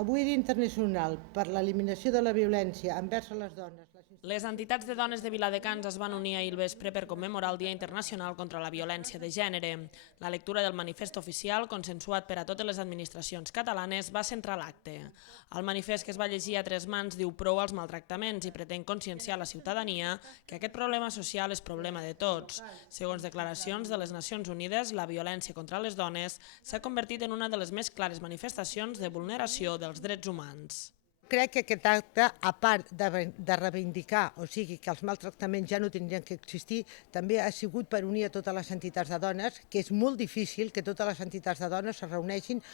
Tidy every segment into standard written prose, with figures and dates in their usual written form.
Avui Dia Internacional per l'eliminació de la violència envers les dones. Les entitats de dones de Viladecans es van unir ahir al vespre per commemorar el Dia Internacional contra la Violència de Gènere. La lectura del manifest oficial, consensuat per a totes les administracions catalanes, va centrar l'acte. El manifest, que es va llegir a tres mans, diu prou als maltractaments i pretén conscienciar la ciutadania que aquest problema social és problema de tots. Segons declaracions de les Nacions Unides, la violència contra les dones s'ha convertit en una de les més clares manifestacions de vulneració dels drets humans. Crec que aquest acte, a part de reivindicar, o sigui, que els maltractaments ja no tindrien que existir, també ha sigut per unir a totes les entitats de dones, que és molt difícil que totes les entitats de dones es reuneixin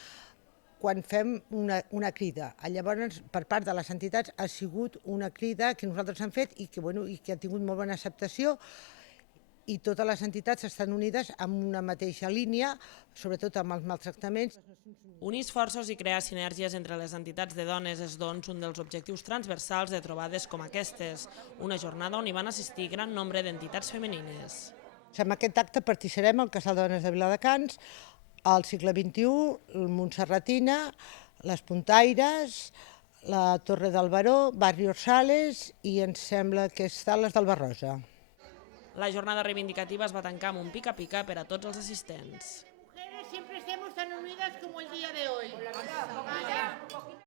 quan fem una crida. Llavors, per part de les entitats, ha sigut una crida que nosaltres hem fet i que ha tingut molt bona acceptació, i totes les entitats estan unides en una mateixa línia, sobretot amb els maltractaments. Unir esforços i crear sinergies entre les entitats de dones és, doncs, un dels objectius transversals de trobades com aquestes, una jornada on hi van assistir gran nombre d'entitats femenines. En aquest acte participarem el Casal de Dones de Viladecans, el Segle XXI, el Montserratina, les Puntaires, la Torre del Baró, Barri Orsales i em sembla que estan les del Barrosa. La jornada reivindicativa es va tancar amb un pica-pica per a tots els assistents. Mujeres siempre estemos tan unidas como el día de hoy.